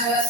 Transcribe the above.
I'm a